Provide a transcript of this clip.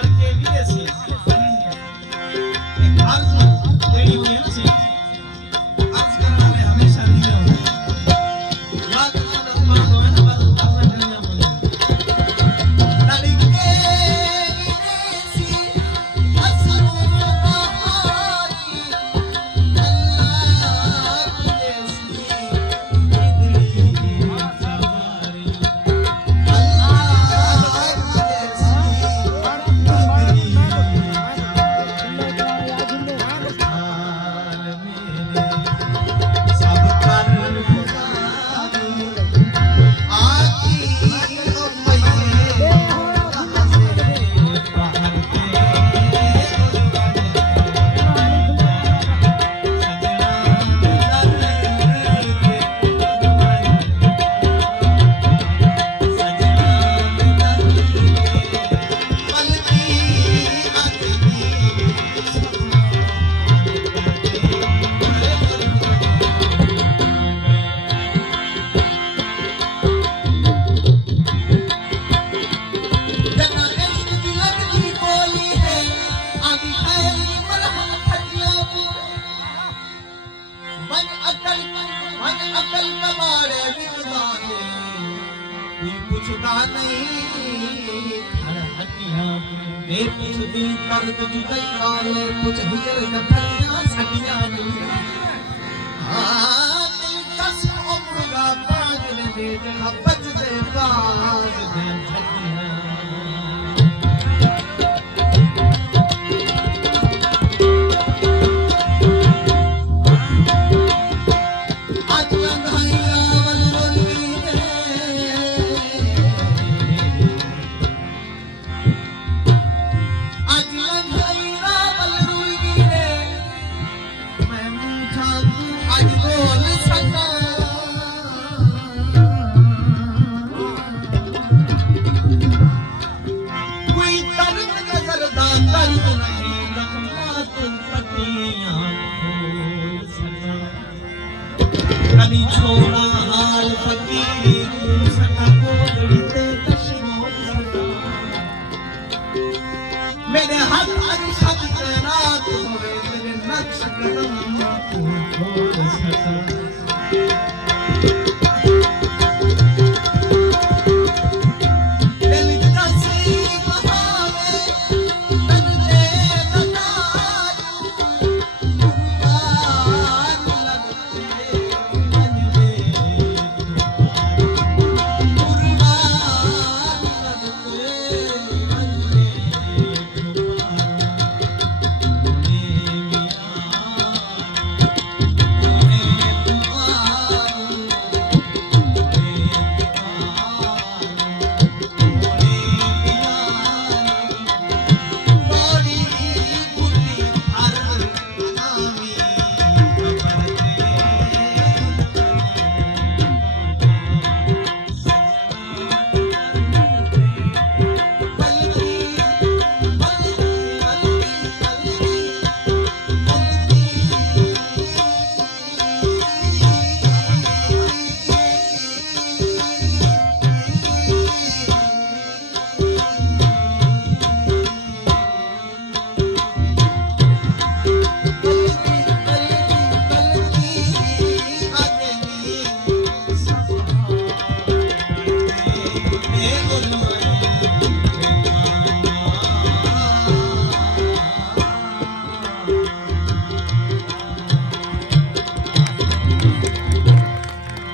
करके विदेशी एक अर्ज देनी हुई है ना सी अर्ज करने वाले हमेशा नहीं होते याद रखना तो बात हो है ना बात अर्ज करने वाले लड़के विदेशी असर बहारी अल्लाह विदेशी दिली सवारी पूछता नहीं पूछती दर्द जुदाई वाले कुछ हिजर दफनियां सटियां नहीं दिलकश उम्र का पागल दे मोहब्बत दे बाज दे झटियां कभी छोड़ा हाल फकीरी तू सका कोगड़ी ते कश्मोर सका मेरे हाथ अरिशद के रात हुए तेरे नक्श कदम